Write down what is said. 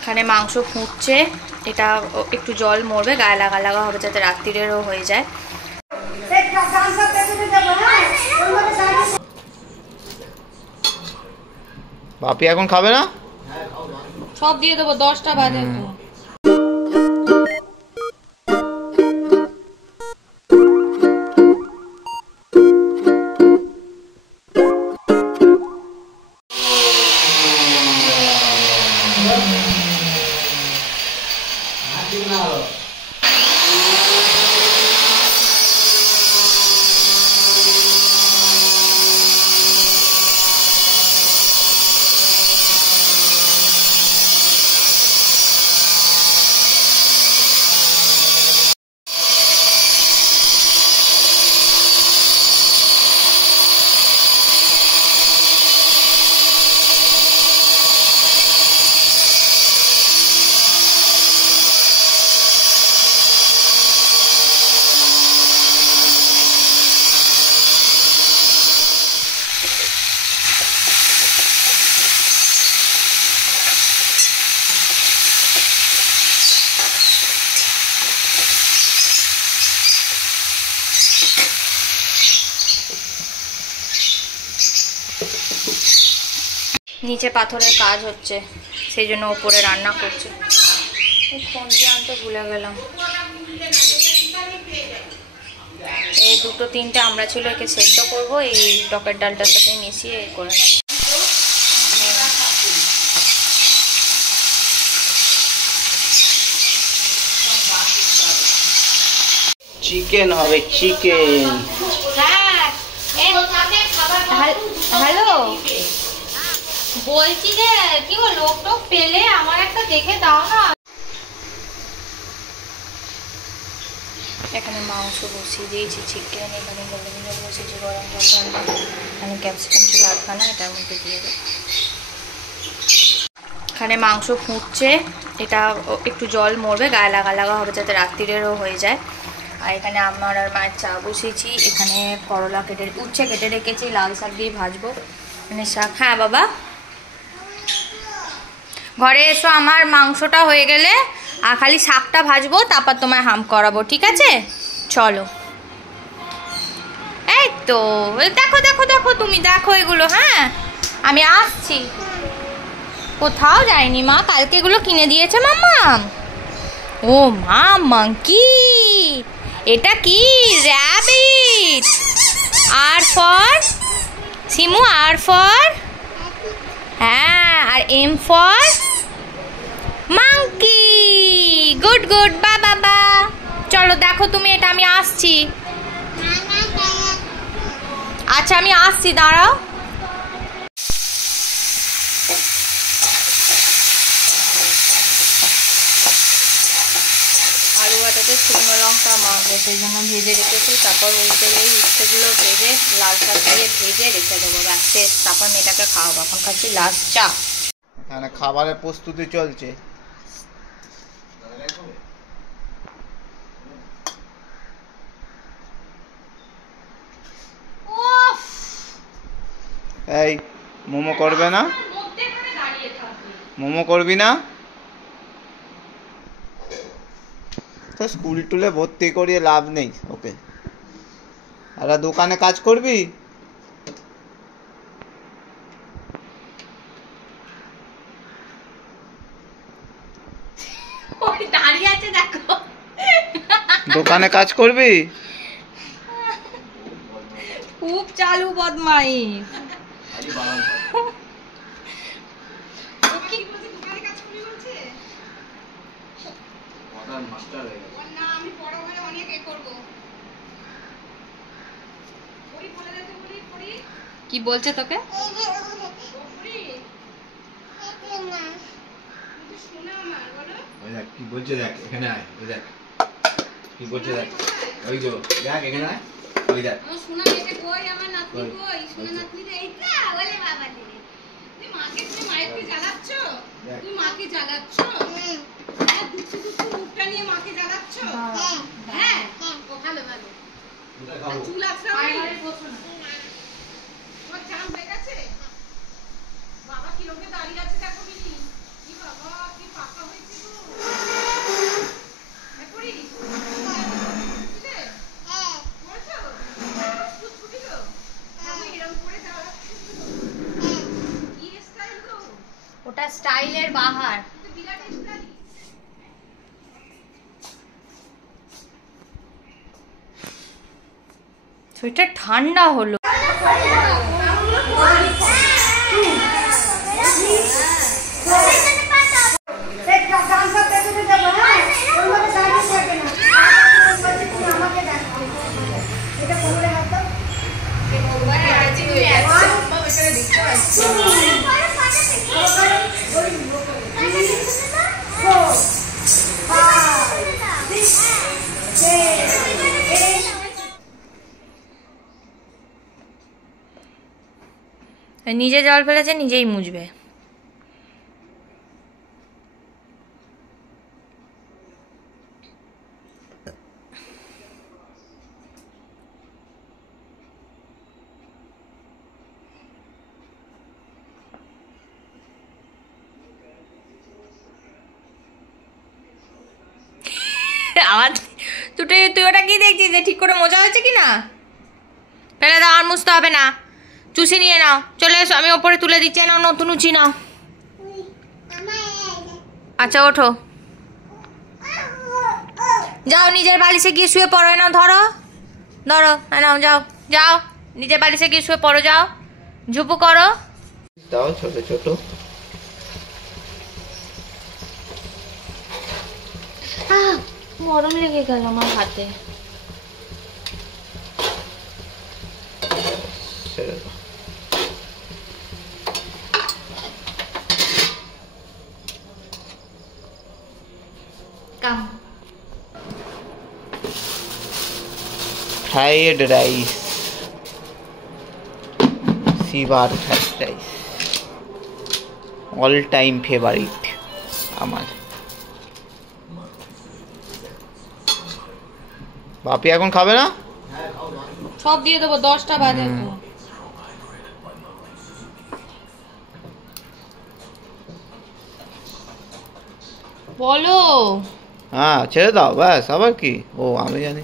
এখানে মাংস ফুটছে, এটা একটু জল মরবে, গায়ে লাগা লাগা হবে যাতে রাত্রিরেরও হয়ে যায়। বাপি এখন খাবে না, সব দিয়ে দেবো, 10টা বাজে। নিচে পাথরের কাজ হচ্ছে, সেই জন্য উপরে রান্না করছে। ফোনটি আনতে ভুলে গেলাম। এই 2-3টে আমরা ছিল, একে সেদ্ধ করবো, এই টকের ডালটার সাথে মিশিয়ে করে নেব। চিকেন হবে, চিকেন। হ্যালো, বলছি যে কি গো, লোক টোক পেলে আমার একটা দেখে দাও না। এখানে মাংস বসিয়ে দিয়েছি, চিকেন এখানে গরম জল বসিয়েছি, গরম জল ঢালবো, এখানে ক্যাপসিকাম ছিল 8খানা, এটার মধ্যে দিয়ে দেবো। এখানে মাংস ফুটছে, এটা একটু জল মরবে, গায়ে লাগা লাগা হবে যাতে রাত্রিরেরও হয়ে যায়। আর এখানে আমার আর মায়ের চা বসিয়েছি, এখানে করলা কেটে উচ্ছে কেটে রেখেছি, লাল শাক দিয়ে ভাজবো। এখানে শাক, হ্যাঁ বাবা ঘরে এসো, আমার মাংসটা হয়ে গেলে আর খালি শাকটা ভাজবো, তারপর তোমায় হাম করাবো, ঠিক আছে? চলো। এই তো দেখো দেখো দেখো, তুমি দেখো এগুলো, হ্যাঁ আমি আসছি। কোথাও যায়নি মা, কালকে এগুলো কিনে দিয়েছে মাম্মা। ও মা, মাঙ্কি, এটা কি? Rabbit. R for Simu, R for, হ্যাঁ, আর M for monkey. Good good, বা বাবা। চলো দেখো তুমি এটা, আমি আসছি। আচ্ছা আমি আসছি, দাঁড়াও। আলু বাটাতে শুকনো লঙ্কা মাখবো, সেই জন্য ভেজে রেখেছি। তারপর ওই তেলেই উচ্ছেগুলো ভেজে লাল শাক দিয়ে ভেজে রেখে দেবো, ব্যাস শেষ। তারপর মেয়েটাকে খাওয়াবো। এখন খাচ্ছি লাস্ট চা। এখানে খাবারের প্রস্তুতি চলছে। এই মোমো করবে না? মোমো করবি না তো স্কুল টুলে ভর্তি করিয়ে লাভ নেই ওকে। আর দোকানে কাজ করবি? দোকানে কাজ করবি? খুব চালু বদমাই। কি বলছে তোকে? কি বলছে দেখ, এখানে আয়, দেখ কি বলছে, দেখ ওই যে দেখ এখানে আয়, ওই দেখ সোনা এটা কই, আমার নাতনি কই, সোনা নাতনি রে, এইটা বলে বাবা রে। তুমি মাকে, তুমি মাইকে জ্বালাচ্ছ, তুমি মাকে জ্বালাচ্ছ, হ্যাঁ দুঃখ দুঃখ মুখটা নিয়ে মাকে জ্বালাচ্ছ, হ্যাঁ ও ভালো ভালো চুল আছড়া আরে বসো না, তোমার জাম হয়ে গেছে। বাবা কি লোকে দাঁড়িয়ে আছে দেখো বিনি, কি বাবা কি পাকা বাহার। সোয়েটার ঠান্ডা হলো। নিজে জল ফেলেছে, নিজেই মুছবে। আওয়াজ তুই ওটা কি দেখছিস যে ঠিক করে মোজা হয়েছে কিনা? ফেলে দাও, আর মুছতে হবে না। চুষি নিয়ে নাও, চলে এসো, আমি ওপরে তুলে দিচ্ছি। নাও নতুন উচি নাও। আচ্ছা ওঠো, যাও নিজের বালিশে গিয়ে শুয়ে পড়ো। নাও ধরো ধরো, নাও যাও যাও, নিজের বালিশে গিয়ে শুয়ে পড়ো, যাও ঝুপু করো। দাও ছোট ছোট। গরম লেগে গেল আমার হাতে। ছেড়ে দাও। কাম ফ্রাইড রাইস, শিবার fried rice, all time favourite আমার। বাপি এখন খাবে না? সব দিয়ে দেবো, 10টা বাজে তো। বলো। হ্যাঁ ছেড়ে দাও, ব্যাস। আবার কি? ও আমি জানি।